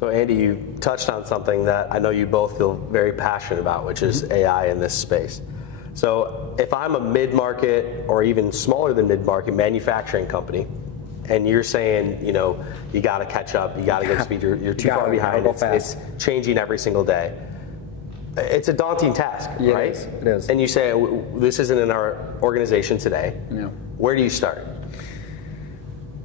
So Andy, you touched on something that I know you both feel very passionate about, which is AI in this space. So if I'm a mid-market or even smaller than mid-market manufacturing company, and you're saying, you know, you got to catch up, you got to get to speed, you're too far behind, it's changing every single day. It's a daunting task, right? It is. And you say, this isn't in our organization today. Yeah. Where do you start?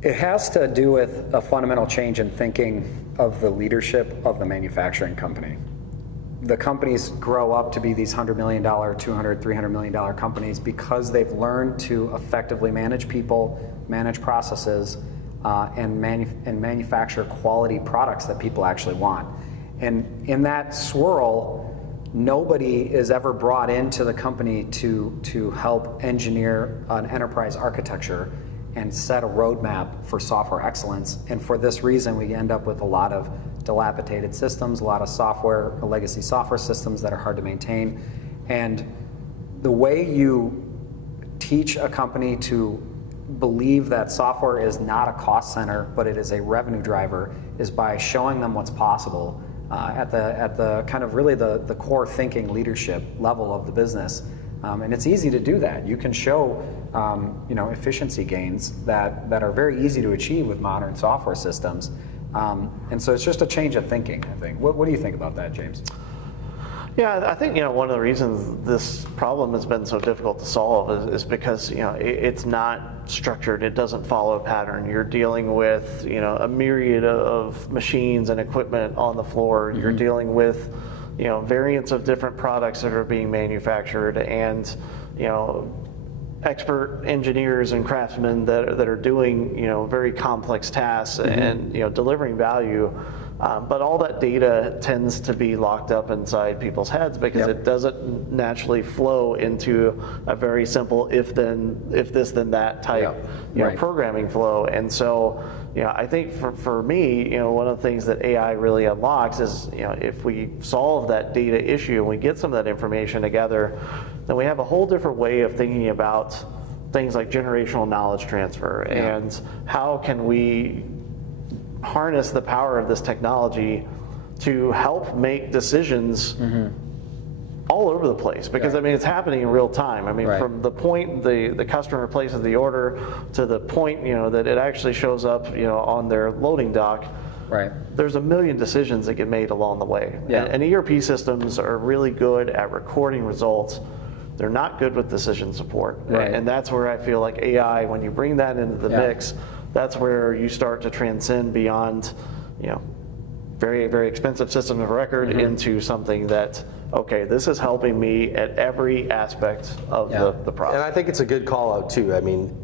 It has to do with a fundamental change in thinking of the leadership of the manufacturing company. The companies grow up to be these $100 million, $200, $300 million companies because they've learned to effectively manage people, manage processes, and manufacture quality products that people actually want. And in that swirl, nobody is ever brought into the company to help engineer an enterprise architecture and set a roadmap for software excellence. And for this reason, we end up with a lot of dilapidated systems, a lot of software, legacy software systems that are hard to maintain. And the way you teach a company to believe that software is not a cost center, but it is a revenue driver, is by showing them what's possible at the kind of really the core thinking leadership level of the business. And it's easy to do that. You can show efficiency gains that are very easy to achieve with modern software systems. And so it's just a change of thinking, I think. What do you think about that, James? Yeah, I think one of the reasons this problem has been so difficult to solve is because it's not structured. It doesn't follow a pattern. You're dealing with a myriad of machines and equipment on the floor. Mm-hmm. You're dealing with variants of different products that are being manufactured, and expert engineers and craftsmen that are doing very complex tasks. Mm-hmm. and delivering value. But all that data tends to be locked up inside people's heads because it doesn't naturally flow into a very simple if this then that type programming flow. And so I think for me one of the things that AI really unlocks is if we solve that data issue and we get some of that information together, then we have a whole different way of thinking about things like generational knowledge transfer and how can we harness the power of this technology to help make decisions all over the place, because it's happening in real time. From the point the customer places the order to the point that it actually shows up on their loading dock. Right. There's a million decisions that get made along the way. Yeah. And ERP systems are really good at recording results. They're not good with decision support. Right. And that's where I feel like AI, when you bring that into the mix, that's where you start to transcend beyond, very, very expensive system of record into something that, okay, this is helping me at every aspect of the process. And I think it's a good call out too.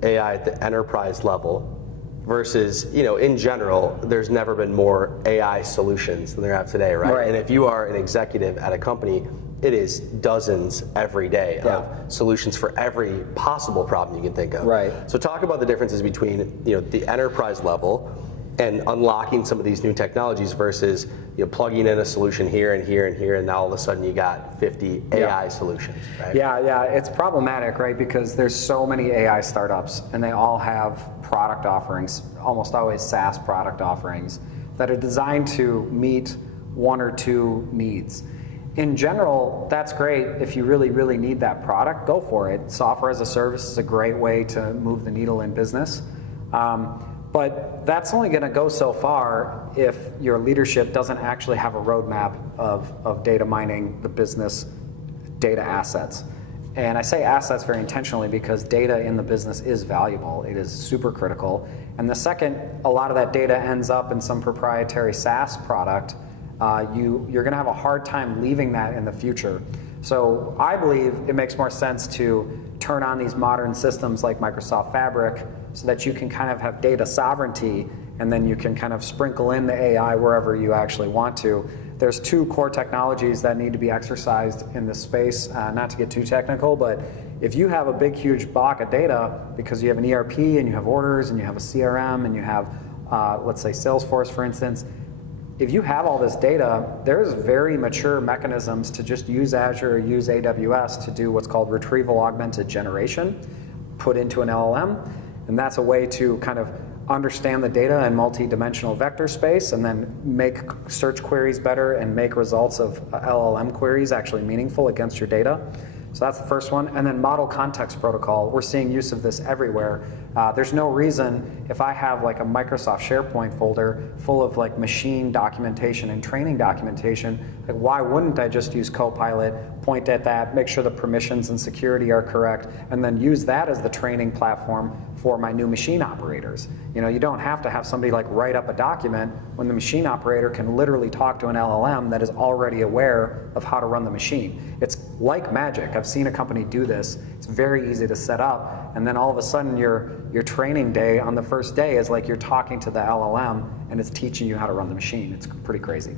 AI at the enterprise level versus, in general, there's never been more AI solutions than there have today, right? And if you are an executive at a company, it is dozens every day of solutions for every possible problem you can think of. Right. So talk about the differences between the enterprise level and unlocking some of these new technologies versus plugging in a solution here and here and here, and now all of a sudden you got 50 AI solutions. Right? Yeah, it's problematic, right? Because there's so many AI startups, and they all have product offerings, almost always SaaS product offerings, that are designed to meet one or two needs. In general, that's great. If you really, really need that product, go for it. Software as a service is a great way to move the needle in business. But that's only going to go so far if your leadership doesn't actually have a roadmap of data mining the business data assets. And I say assets very intentionally because data in the business is valuable. It is super critical. And the second a lot of that data ends up in some proprietary SaaS product, you're going to have a hard time leaving that in the future. So I believe it makes more sense to turn on these modern systems like Microsoft Fabric so that you can kind of have data sovereignty, and then you can kind of sprinkle in the AI wherever you actually want to. There's two core technologies that need to be exercised in this space, not to get too technical, but if you have a big, huge block of data because you have an ERP and you have orders and you have a CRM and you have, let's say, Salesforce, for instance, if you have all this data, there's very mature mechanisms to just use Azure or use AWS to do what's called retrieval augmented generation, put into an LLM. And that's a way to kind of understand the data in multi-dimensional vector space, and then make search queries better and make results of LLM queries actually meaningful against your data. So that's the first one. And then model context protocol. We're seeing use of this everywhere. There's no reason, if I have like a Microsoft SharePoint folder full of like machine documentation and training documentation, like why wouldn't I just use Copilot, point at that, make sure the permissions and security are correct, and then use that as the training platform for my new machine operators. You know, you don't have to have somebody like write up a document when the machine operator can literally talk to an LLM that is already aware of how to run the machine. It's like magic. I've seen a company do this. It's very easy to set up, and then all of a sudden your training day on the first day is like you're talking to the LLM and it's teaching you how to run the machine. It's pretty crazy.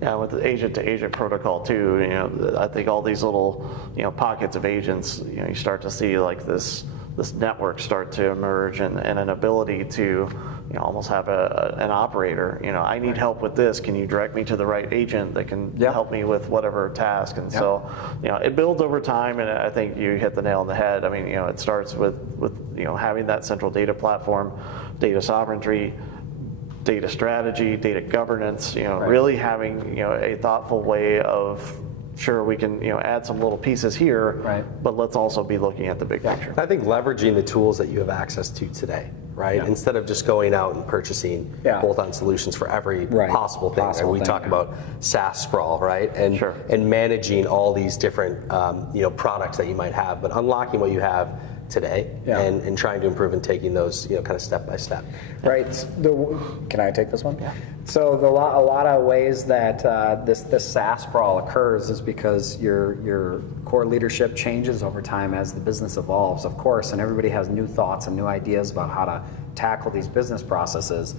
Yeah, with the agent-to-agent protocol too, you know, I think all these little, you know, pockets of agents, you know, you start to see like this network start to emerge, and an ability to, you know, almost have an operator. You know, I need help with this. Can you direct me to the right agent that can help me with whatever task? And so, you know, it builds over time, and I think you hit the nail on the head. I mean, you know, it starts with you know, having that central data platform, data sovereignty, data strategy, data governance, you know, really having, you know, a thoughtful way of, sure, we can, you know, add some little pieces here, but let's also be looking at the big picture. I think leveraging the tools that you have access to today, right? Instead of just going out and purchasing bolt-on solutions for every possible thing. Right? We talk about SaaS sprawl, right? And and managing all these different you know, products that you might have, but unlocking what you have today and trying to improve and taking those, you know, kind of step by step. Right. Can I take this one? Yeah. So a lot of ways that this SaaS sprawl occurs is because your core leadership changes over time as the business evolves, of course, and everybody has new thoughts and new ideas about how to tackle these business processes.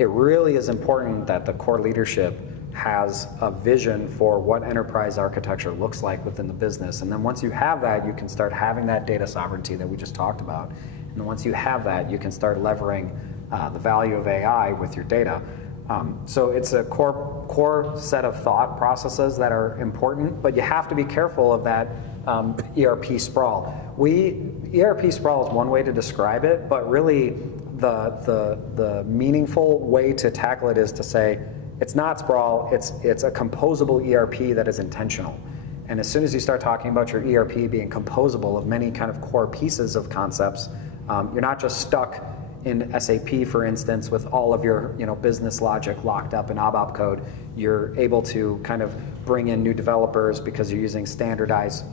It really is important that the core leadership has a vision for what enterprise architecture looks like within the business. And then once you have that, you can start having that data sovereignty that we just talked about. And then once you have that, you can start levering the value of AI with your data. So it's a core set of thought processes that are important, but you have to be careful of that ERP sprawl. ERP sprawl is one way to describe it, but really the meaningful way to tackle it is to say, it's not sprawl, it's a composable ERP that is intentional. And as soon as you start talking about your ERP being composable of many kind of core pieces of concepts, you're not just stuck in SAP, for instance, with all of your, you know, business logic locked up in ABAP code. You're able to kind of bring in new developers because you're using standardized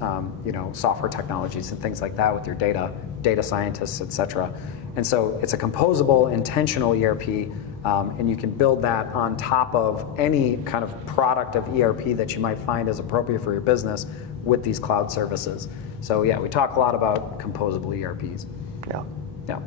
you know, software technologies and things like that with your data scientists, et cetera. And so it's a composable, intentional ERP, and you can build that on top of any kind of product of ERP that you might find is appropriate for your business with these cloud services. So yeah, we talk a lot about composable ERPs. Yeah. Yeah.